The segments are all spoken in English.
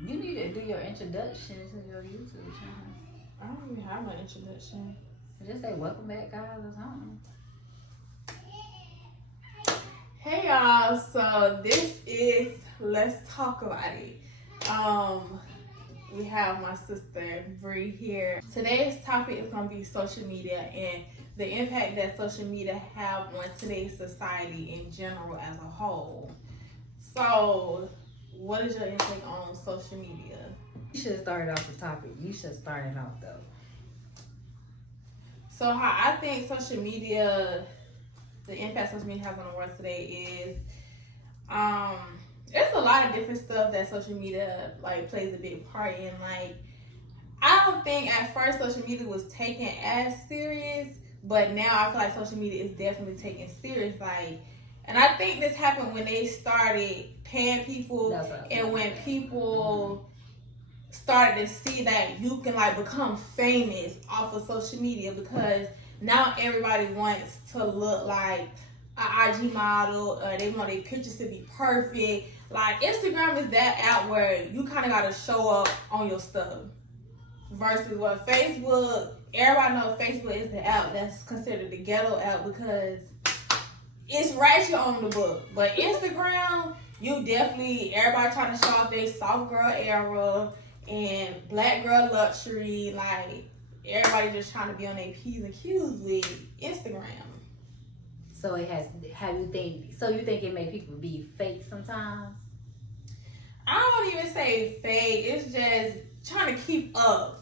You need to do your introduction to your YouTube channel. I don't even have an introduction. Just say welcome back, guys, or something. Hey y'all, so this is Let's Talk About It. We have my sister Bree here. Today's topic is gonna be social media and the impact that social media have on today's society in general as a whole. So, what is your intake on social media? You should have started off the topic. You should have started off though. So, how I think social media, the impact social media has on the world today is, there's a lot of different stuff that social media like plays a big part in. Like, I don't think at first social media was taken as serious, but now I feel like social media is definitely taken serious. Like, and I think this happened when they started paying people, and when people started to see that you can like become famous off of social media, because now everybody wants to look like an IG model. They want their pictures to be perfect. Like, Instagram is that app where you kind of got to show up on your stuff. Versus what Facebook, everybody knows Facebook is the app that's considered the ghetto app because it's ratchet on the book. But Instagram, you definitely, everybody trying to show off their soft girl era and black girl luxury. Like, everybody just trying to be on their P's and Q's with Instagram. So it has. You think it make people be fake sometimes? I don't even say fake. It's just trying to keep up.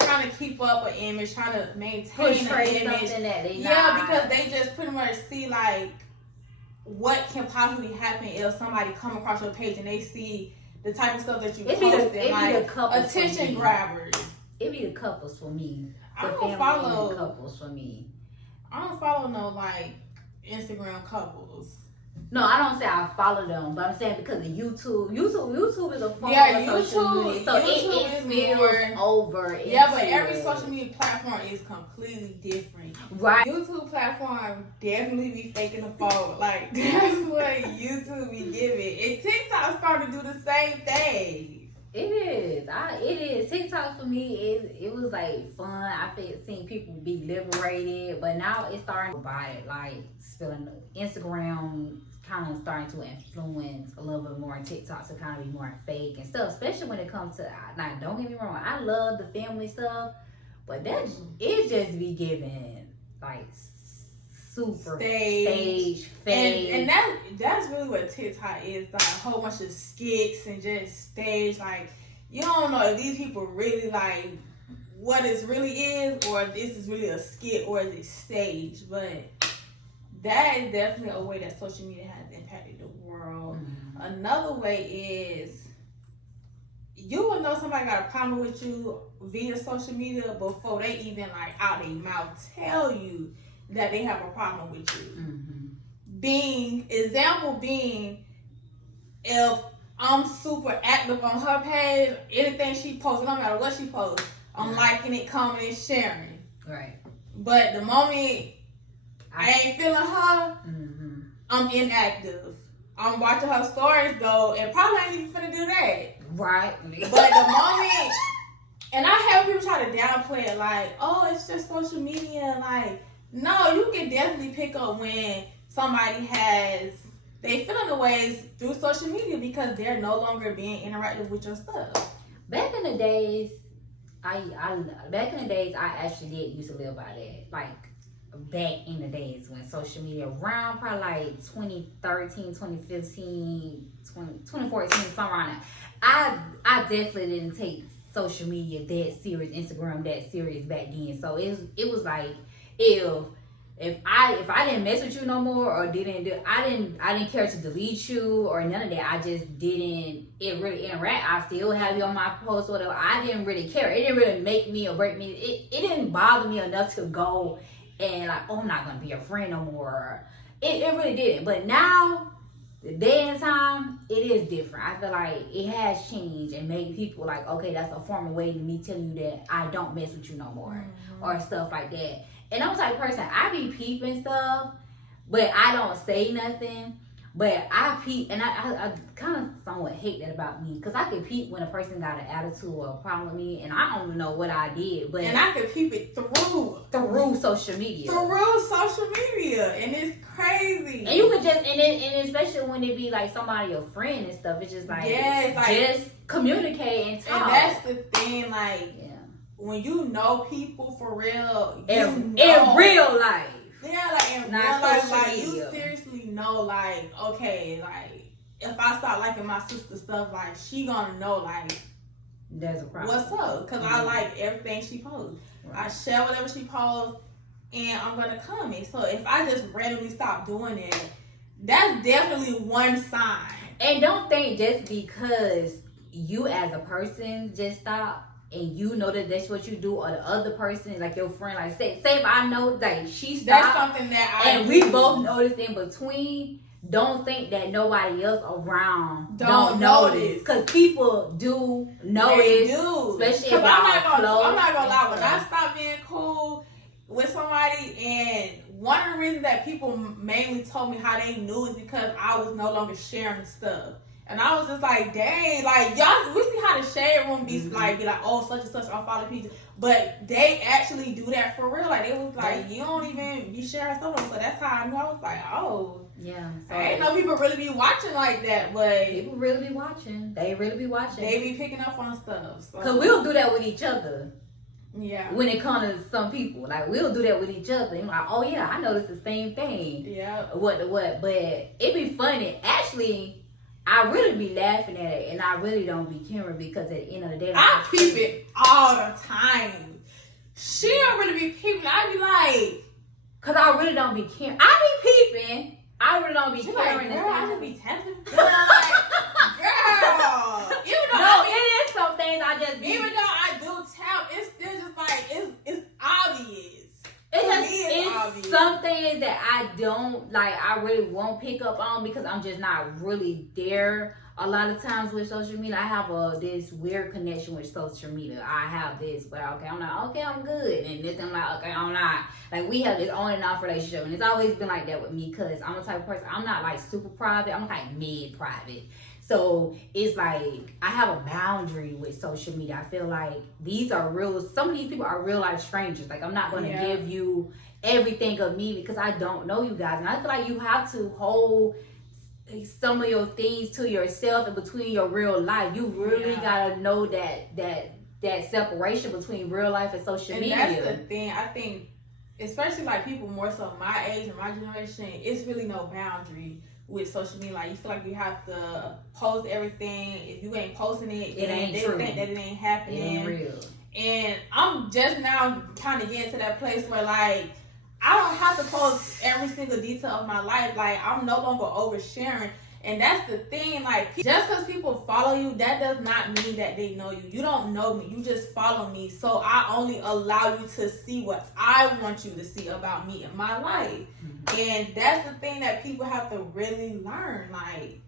Trying to keep up an image, trying to maintain an image. That they because they just pretty much see like what can possibly happen if somebody come across your page and they see the type of stuff that you post, like attention grabbers. It be the couples for me. I don't follow the couples for me. I don't follow no like Instagram couples. No, I don't say I follow them, but I'm saying because of YouTube. YouTube is a form of social media, so it spills over. But every social media platform is completely different. Right. YouTube platform definitely be faking the phone. Like, that's what YouTube be giving. And TikTok starting to do the same thing. It is. It is. TikTok for me, it was like fun. I seen people be liberated, but now it's starting to buy it. Like, spilling Instagram kind of starting to influence a little bit more, and TikTok to kind of be more fake and stuff, especially when it comes to, now don't get me wrong, I love the family stuff, but that it just be giving like super stage fake. And that's really what TikTok is, like a whole bunch of skits and just stage. Like, you don't know if these people really like what it really is, or if this is really a skit, or is it staged. But that is definitely a way that social media has impacted the world. Mm-hmm. Another way is you will know somebody got a problem with you via social media before they even like out their mouth tell you that they have a problem with you. Mm-hmm. Example being, if I'm super active on her page, anything she posts, no matter what she posts, I'm liking it, commenting, sharing. Right. But the moment I ain't feeling her, mm-hmm, I'm inactive. I'm watching her stories though, and probably ain't even finna do that. Right. But the moment, and I have people try to downplay it like, oh, it's just social media. Like, no, you can definitely pick up when somebody they feeling the ways through social media because they're no longer being interactive with your stuff. Back in the days, I actually did used to live by that. Like, back in the days when social media, around probably like 2013, 2015, 2014, somewhere around that. I definitely didn't take social media that serious, Instagram that serious back then. So it was like, if I didn't mess with you no more, or I didn't care to delete you or none of that. I just didn't really interact. I still have you on my post or whatever. I didn't really care. It didn't really make me or break me. It didn't bother me enough to go and like, oh, I'm not gonna be your friend no more. It really didn't. But now, the day and time, it is different. I feel like it has changed and made people like, okay, that's a formal way to me telling you that I don't mess with you no more, mm-hmm, or stuff like that. And I'm the type of person, I be peeping stuff, but I don't say nothing. But I peep, and I kind of somewhat hate that about me, because I can peep when a person got an attitude or a problem with me, and I don't even know what I did, but and I can peep it through social media, and it's crazy. and you could just and especially when it be like somebody your friend and stuff, it's just like, just communicate and talk. And that's the thing, like, yeah, when you know people for real, in real life. Yeah, like in real life, like you seriously know, like, okay, like if I start liking my sister's stuff, like she gonna know, like, there's a problem. What's up? Because I like everything she posts. Right. I share whatever she posts, and I'm gonna comment. So if I just randomly stop doing it, that's definitely one sign. And don't think just because you as a person just stop, and you know that that's what you do, or the other person, like your friend, like say if I know that she stopped, that's something that and we both noticed in between. Don't think that nobody else around don't notice, because people do notice. They do, especially if I'm not gonna lie. When I stop being cool with somebody, and one of the reasons that people mainly told me how they knew is because I was no longer sharing stuff. And I was just like, dang, like, y'all, we see how the shade room be like, oh, such and such, I'll follow people. But they actually do that for real. Like, they was like, you don't even be sharing stuff. So that's how I knew. I was like, oh. Yeah. So I ain't know people really be watching like that, but. People really be watching. They really be watching. They be picking up on stuff. So. Because we'll do that with each other. Yeah. When it comes to some people, like, we'll do that with each other. And like, oh, yeah, I noticed the same thing. Yeah. What. But it be funny. Actually, I really be laughing at it, and I really don't be caring, because at the end of the day, like, I peep it all the time. She don't really be peeping. I be like, cause I really don't be caring. I be peeping. I really don't be caring. Like, girl, I just be tapping. Girl, even though it is some things I just be. Even though I do tap, it's still just like it's obvious. It's some things that I don't like. I really won't pick up on, because I'm just not really there. A lot of times with social media, I have this weird connection with social media. I have this, but okay, I'm not. Okay, I'm good, and this I'm like, okay, I'm not. Like, we have this on and off relationship, and it's always been like that with me, because I'm the type of person. I'm not like super private. I'm like mid private. So it's like I have a boundary with social media. I feel like some of these people are real life strangers. Like, I'm not going to give you everything of me, because I don't know you guys. And I feel like you have to hold some of your things to yourself and between your real life. You really got to know that separation between real life and social media. And that's the thing. I think, especially like people more so my age and my generation, it's really no boundary with social media. Like, you feel like you have to post everything. If you ain't posting it, ain't they true. Think that it ain't happening. It ain't real. And I'm just now kind of getting to that place where, like, I don't have to post every single detail of my life. Like, I'm no longer oversharing. And that's the thing. Like, just because people follow you, that does not mean that they know you. You don't know me. You just follow me. So I only allow you to see what I want you to see about me in my life. Mm-hmm. And that's the thing that people have to really learn. Like,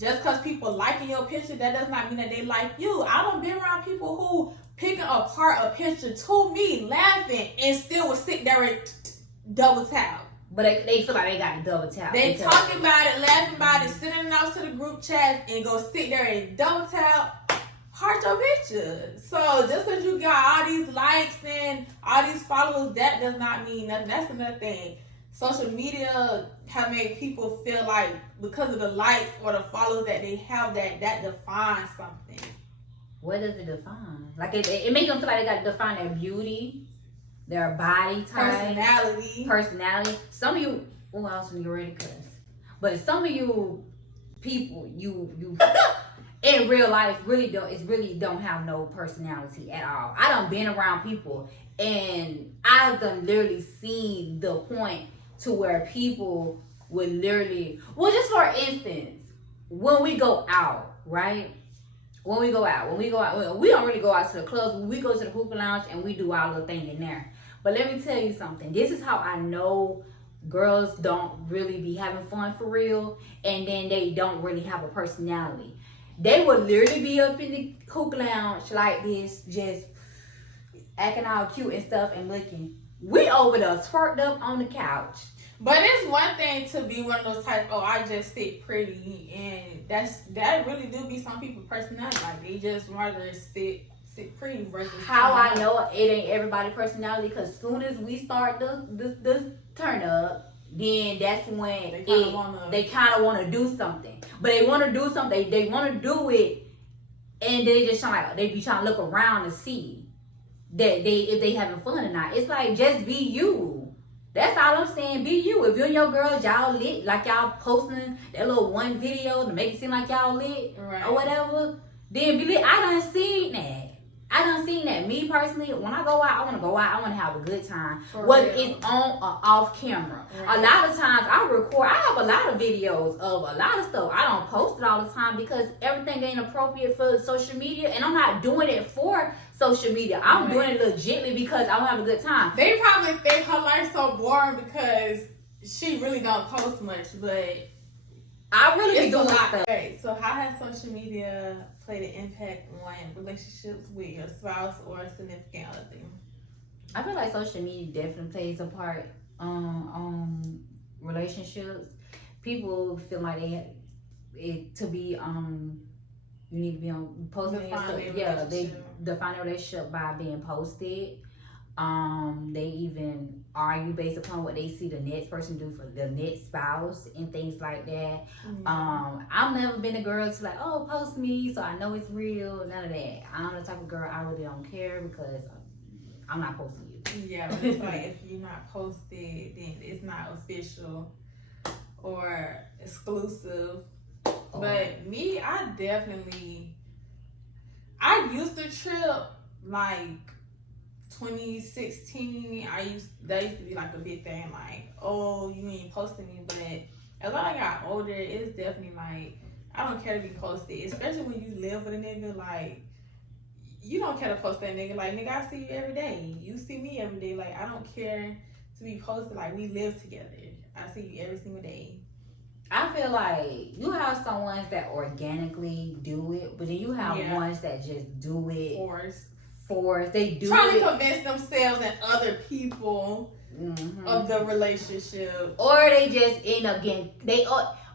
just because people liking your picture, that does not mean that they like you. I don't be around people who picking apart a picture to me, laughing, and still would sit there and double tap. But they feel like they got to double tap. They talking about it, laughing about it, sending it out to the group chat, and go sit there and double tap, heart your picture. So just because you got all these likes and all these followers, that does not mean nothing. That's another thing. Social media have made people feel like because of the likes or the followers that they have, that defines something. What does it define? Like, it makes them feel like they got to define their beauty, their body type, personality. Some of you, I was gonna get ready to cuss, but some of you people, you in real life really don't have no personality at all. I done been around people, and I've done literally seen the point to where people would literally, well, just for instance, when we go out, right? When we go out, we don't really go out to the clubs. We go to the hookah lounge and we do our little thing in there. But let me tell you something. This is how I know girls don't really be having fun for real, and then they don't really have a personality. They would literally be up in the hookah lounge like this, just acting all cute and stuff and looking. We over there twerked up on the couch. But it's one thing to be one of those types, oh, I just sit pretty, and that really do be some people's personality. Like, they just rather sit pretty versus how I know it ain't everybody personality, because soon as we start this turn up, then that's when they kind of want to do something. But they want to do something, they want to do it, and they just they be trying to look around to see that if they having fun or not. It's like, just be you. That's all I'm saying. Be you. If you and your girls, y'all lit, like y'all posting that little one video to make it seem like y'all lit, right, or whatever, then be lit. I done seen that. Me personally, when I go out, I want to go out. I want to have a good time. Whether it's on or off camera. Right. A lot of times I have a lot of videos of a lot of stuff. I don't post it all the time because everything ain't appropriate for social media, and I'm not doing it for social media. I'm doing it legitimately because I want to have a good time. They probably think her life's so boring because she really don't post much, but I really be doing a lot. Okay, so how has social media played an impact on relationships with your spouse or significant other? I feel like social media definitely plays a part on relationships. People feel like you need to be on posting yourself. Yeah, they define a relationship by being posted. They even argue based upon what they see the next person do for the next spouse and things like that. Mm-hmm. I've never been a girl to like, oh, post me so I know it's real. None of that. I'm the type of girl, I really don't care because I'm not posting you. Yeah, but it's like if you're not posted, then it's not official or exclusive. Oh. But me, I used to trip like 2016, that used to be like a big thing, like, oh, you ain't posting me. But as I got older, it's definitely like, I don't care to be posted, especially when you live with a nigga. Like, you don't care to post that nigga. Like, nigga, I see you every day. You see me every day. Like, I don't care to be posted. Like, we live together. I see you every single day. I feel like you have some ones that organically do it, but then you have ones that just do it forced. They do trying to convince themselves and other people of the relationship, or they just end up getting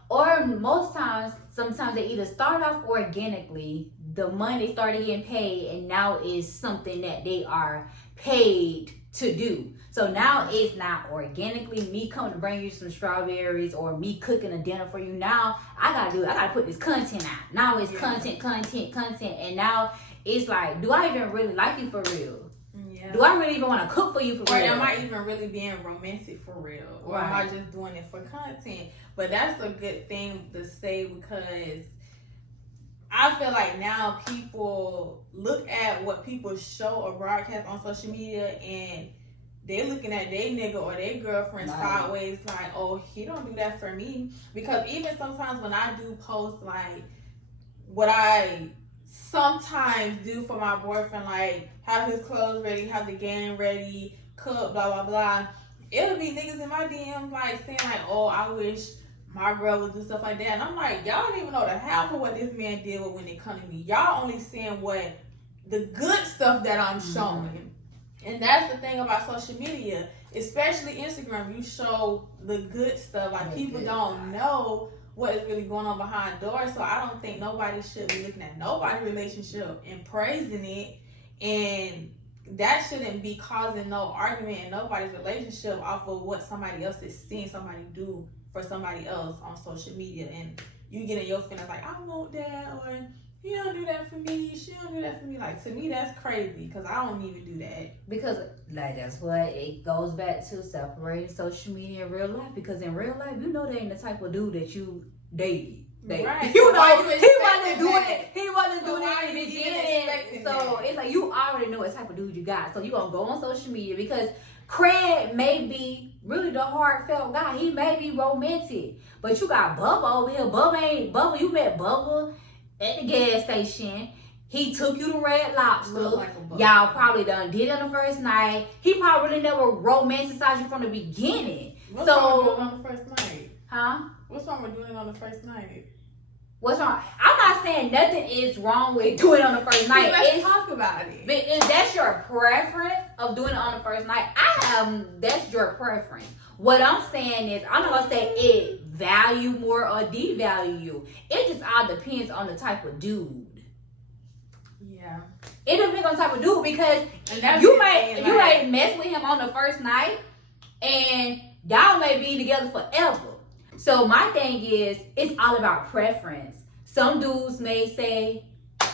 or most times, sometimes they either start off organically, the money started getting paid, and now is something that they are paid to do. So now it's not organically me coming to bring you some strawberries or me cooking a dinner for you. Now I gotta put this content out. Now it's content, and now it's like, do I even really like you for real? Yeah. Do I really even want to cook for you for real? Or am I even really being romantic for real? Or am I just doing it for content? But that's a good thing to say, because I feel like now people look at what people show or broadcast on social media, and they're looking at their nigga or their girlfriend sideways, like, oh, he don't do that for me. Because even sometimes when I do post, like, what I sometimes do for my boyfriend, like, have his clothes ready, have the game ready, cook, blah, blah, blah, it'll be niggas in my DM, like, saying, like, oh, I wish my girl would do stuff like that. And I'm like, y'all don't even know the half of what this man did with when they come to me. Y'all only seeing what the good stuff that I'm showing. And that's the thing about social media, especially Instagram. You show the good stuff. Like, people don't know what is really going on behind doors. So I don't think nobody should be looking at nobody's relationship and praising it. And that shouldn't be causing no argument in nobody's relationship off of what somebody else is seeing somebody do for somebody else on social media. And you get in your feelings like, I want that, or he don't do that for me, she don't do that for me. Like, to me, that's crazy, because I don't even do that. Because, like, that's what it goes back to, separating social media and real life. Because in real life, you know they ain't the type of dude that you dated. Right. You know, he wasn't doing it. He wasn't doing it in the beginning. So it's like, you already know what type of dude you got. So you gonna go on social media because Craig may be really the heartfelt guy. He may be romantic, but you got Bubba over here. Bubba. You met Bubba at the gas station. He took you to Red Lobster. Like y'all probably done did it on the first night. He probably really never romanticized you from the beginning. What's wrong with doing it on the first night? Huh? What's wrong with doing it on the first night? What's wrong? I'm not saying nothing is wrong with doing it on the first night. Let's talk about it. But if that's your preference of doing it on the first night, that's your preference. What I'm saying is, I'm not gonna say it value more or devalue you. It just all depends on the type of dude. Yeah. It depends on the type of dude because And you might mess with him on the first night, and y'all may be together forever. So my thing is, it's all about preference. Some dudes may say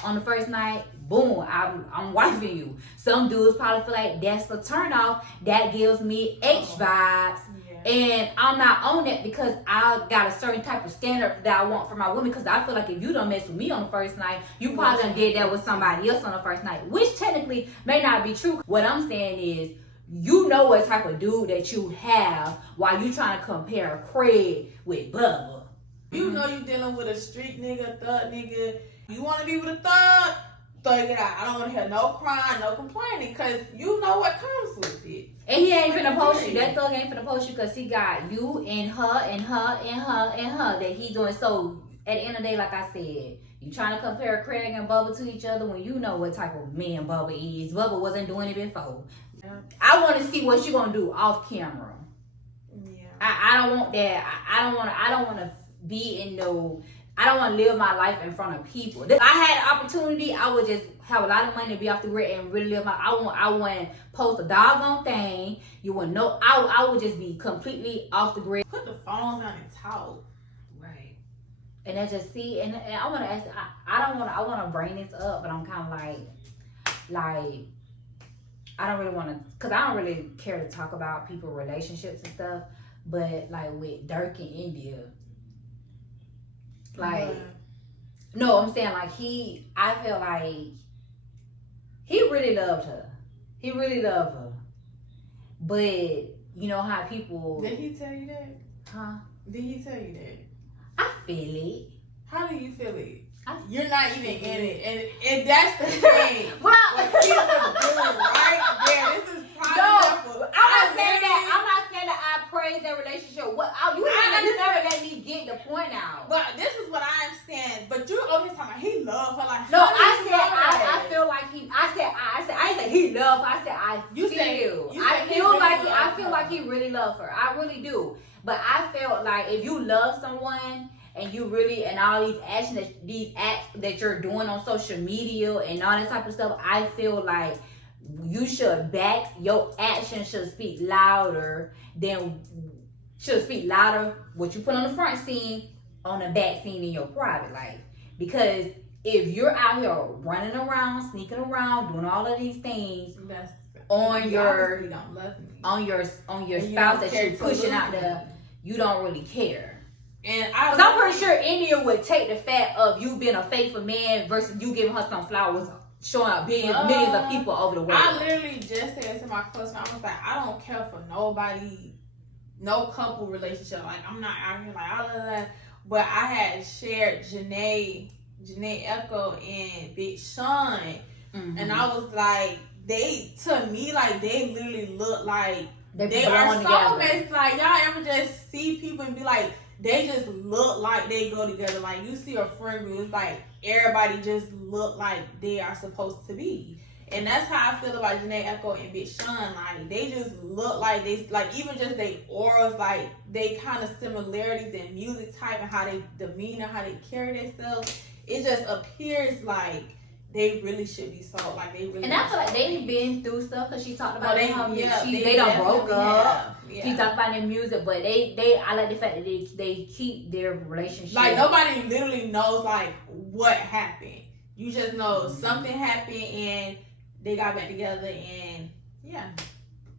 on the first night, boom, I'm wifing you. Some dudes probably feel like that's the turn off. That gives me H vibes. Yeah. And I'm not on it because I got a certain type of standard that I want for my women. Because I feel like if you don't mess with me on the first night, you probably done did that with somebody else on the first night, which technically may not be true. What I'm saying is, you know what type of dude that you have while you trying to compare Craig with Bubba. You know you dealing with a street nigga, thug nigga. You want to be with a thug? Thug it out. I don't want to hear no crying, no complaining, because you know what comes with it. And he ain't finna post you. That thug ain't finna post you because he got you and her and her and her and her that he doing. So at the end of the day, like I said, you trying to compare Craig and Bubba to each other when you know what type of man Bubba is. Bubba wasn't doing it before. Yeah. I want to see what you gonna do off camera. Yeah. I don't want that. I don't want to be in no. I don't want to live my life in front of people. If I had an opportunity, I would just have a lot of money to be off the grid and really live my. I want post a doggone thing. You wouldn't know. I would just be completely off the grid. Put the phone down and talk. Right. And I just see, and I want to ask. I want to bring this up, but I'm kind of like. I don't really want to, because I don't really care to talk about people relationships and stuff, but like with Dirk and India, like, no, I'm saying like I feel like he really loved her. He really loved her. But you know how people... Did he tell you that? Huh? Did he tell you that? I feel it. How do you feel it? You're not even in it, and that's the thing. Well, what people do right there. This is prime example. I'm not saying that I praise their relationship. You never let me get the point out. But this is what I'm saying. But you over here talking about he loved her like. No, I feel like he. I ain't say he loved her. I said I feel. I feel like he really loved her. I really do. But I felt like if you love someone, and you really, and all these acts that you're doing on social media and all that type of stuff, I feel like you should your action should speak louder what you put on the front scene on the back scene in your private life. Because if you're out here running around, sneaking around, doing all of these things on your spouse that you're pushing out there, you don't really care. And I'm pretty sure India would take the fact of you being a faithful man versus you giving her some flowers, showing up millions of people over the world. I literally just said to my close friend, I was like, I don't care for nobody, no couple relationship. Like, I'm not out here like all of that. But I had shared Janae Echo and Big Sean, and I was like, they literally look like they are soulmates. Like, y'all ever just see people and be like, they just look like they go together. Like, you see a friend group, it's like everybody just look like they are supposed to be. And that's how I feel about Janae Echo and Big Sean. Like, they just look like they, like, even just they auras, like, they kind of similarities in music type and how they demeanor, how they carry themselves. It just appears like they really should be sold. Like, they really. And I feel like they've been through stuff because she talked about they don't broke up. Yeah. She talked about their music, but I like the fact that they keep their relationship. Like, nobody literally knows like what happened. You just know something happened and they got back together, and yeah.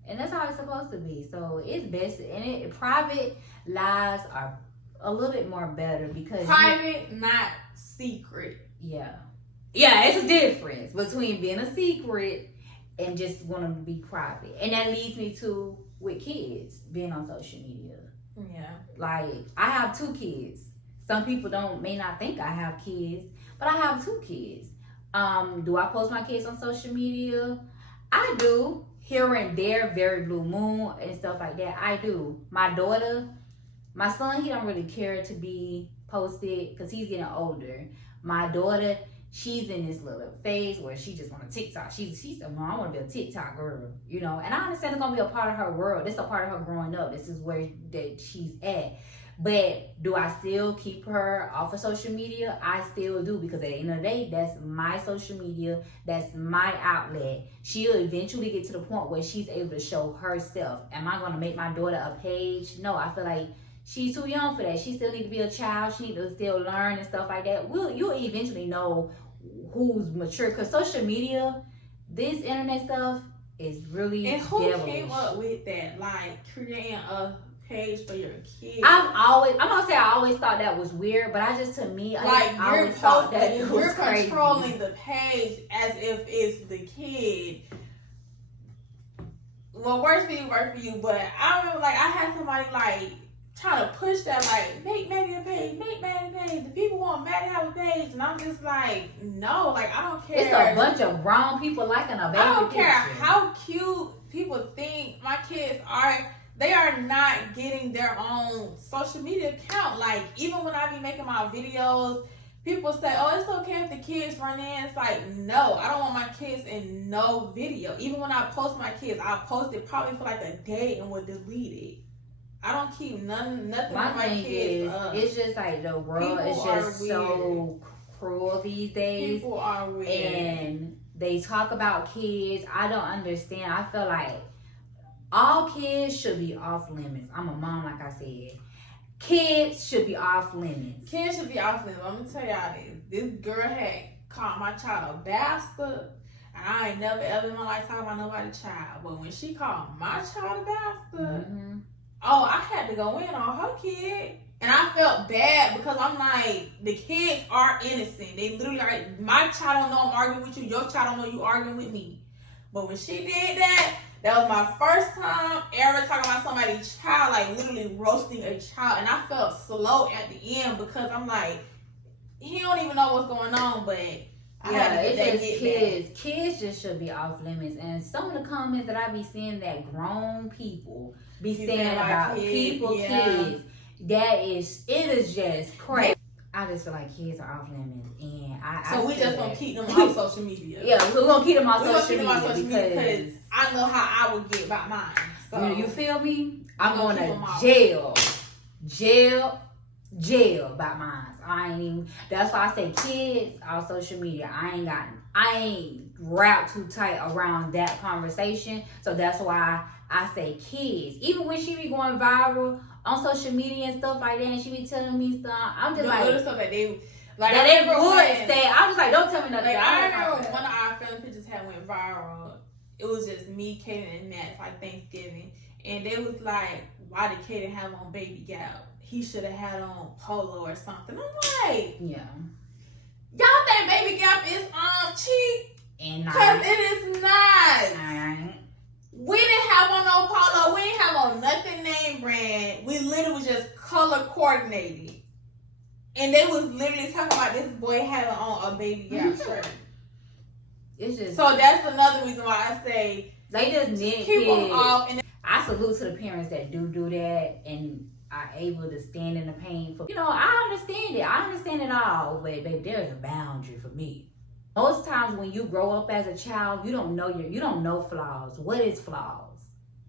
And that's how it's supposed to be. So it's best, and private lives are a little bit more better because private, not secret. Yeah, it's a difference between being a secret and just wanting to be private. And that leads me to with kids being on social media. Yeah, like I have 2 kids. Some people may not think I have kids, but I have 2 kids. Do I post my kids on social media? I do. Here and there, very blue moon and stuff like that. I do. My son, he don't really care to be posted because he's getting older. My daughter, she's in this little phase where she just want to TikTok. She's a mom. I want to be a TikTok girl, you know. And I understand it's gonna be a part of her world. This is a part of her growing up. This is where that she's at. But do I still keep her off of social media? I still do, because at the end of the day, that's my social media. That's my outlet. She'll eventually get to the point where she's able to show herself. Am I going to make my daughter a page? No, I feel like she's too young for that. She still need to be a child. She need to still learn and stuff like that. You'll eventually know who's mature, because social media, this internet stuff is really And who devilish. came up with that? Like creating a page for your kids. I'm gonna say I always thought that was weird, but to me, like I always thought that it was you're crazy. controlling the page as if it's the kid. Well, worse for you, but I remember like I had somebody like trying to push that, like, make Maddie a page, make Maddie a page. The people want Maddie to have a page, and I'm just like, no, like I don't care. It's a bunch of grown people liking a baby I don't care picture. how cute people think my kids are. They are not getting their own social media account. Like, even when I be making my videos, people say, oh, it's okay if the kids run in. It's like, no, I don't want my kids in no video. Even when I post my kids, I post it probably for like a day and will delete it. I don't keep nothing My of my thing kids is, up. it's just like the world People is just are so cruel these days. People are weird. And they talk about kids. I don't understand. I feel like all kids should be off limits. I'm a mom, like I said. Kids should be off limits. Kids should be off limits. I'm gonna tell y'all this. This girl had called my child a bastard. And I ain't never ever in my life talked about nobody's child. But when she called my child a bastard, oh, I had to go in on her kid. And I felt bad because I'm like, the kids are innocent. They literally are. My child don't know I'm arguing with you. Your child don't know you arguing with me. But when she did that, that was my first time ever talking about somebody's child, like literally roasting a child. And I felt slow at the end because I'm like, he don't even know what's going on, but it's just kids. Kids just should be off limits. And some of the comments that I be seeing that grown people be saying about kids, it is just crazy. I just feel like kids are off limits, and we just gonna keep them off social media. Yeah, we're gonna keep them off social media because I know how I would get about mine. So you feel me? I'm going to jail about mine. That's why I say kids on social media. I ain't wrapped too tight around that conversation. So that's why I say kids. Even when she be going viral on social media and stuff like that, and she be telling me stuff, I'm just like, stuff that they would say. I'm just like, don't tell me nothing. Like, I remember one of our family pictures had went viral. It was just me, Kaden, and Matt for like Thanksgiving, and they was like, why did Kaden have on baby gap? He should have had on polo or something. I'm like, yeah. Y'all think baby gap is cheap? And because it is not. We didn't have on no polo. We didn't have on nothing name brand. We literally was just color coordinated. And they was literally talking about this boy having on a baby gap shirt. It's just so that's another reason why I say they just keep them off. And I salute to the parents that do that and are able to stand in the pain for. I understand it. I understand it all, but baby, there's a boundary for me. Most times when you grow up as a child, you don't know flaws. What is flaws?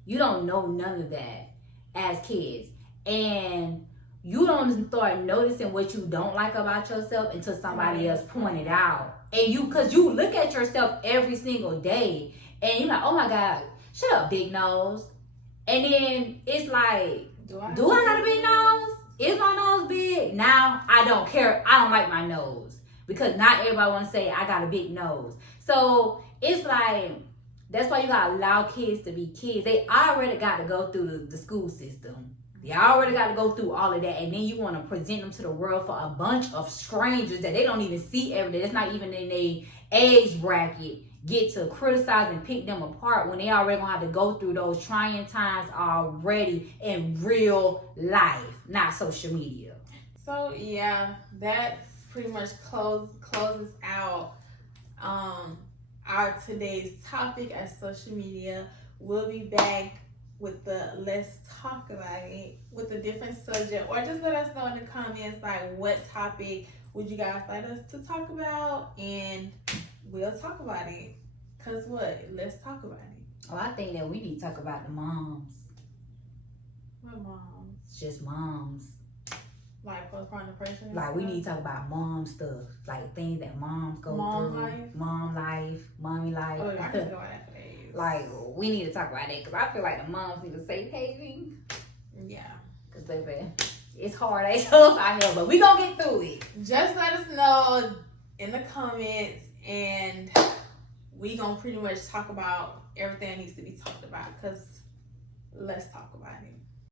You don't know none of that as kids. And you don't start noticing what you don't like about yourself until somebody else pointed out. And because you look at yourself every single day and you're like, oh my God, shut up, big nose. And then it's like, do I got a big nose? Is my nose big? Now I don't care. I don't like my nose. Because not everybody want to say I got a big nose. So it's like, that's why you got to allow kids to be kids. They already got to go through the school system. They already got to go through all of that. And then you want to present them to the world for a bunch of strangers that they don't even see every day. That's not even in their age bracket. Get to criticize and pick them apart when they already going to have to go through those trying times already in real life, not social media. So, yeah, that's pretty much closes out our today's topic as social media. We'll be back with the let's talk about it with a different subject, or just let us know in the comments like what topic would you guys like us to talk about? And we'll talk about it. Cause what? Let's talk about it. Oh, I think that we need to talk about the moms. What moms? It's just moms. Like postpartum depression? and Like we stuff? need to talk about mom stuff, like things that moms go Mom through, life? mom life, mommy life. Oh, I can go on that for days. Like we need to talk about that because I feel like the moms need a safe haven. Yeah. Cause baby, it's hard as tough out here, but we gonna get through it. Just let us know in the comments, and we gonna pretty much talk about everything that needs to be talked about. Cause let's talk about it.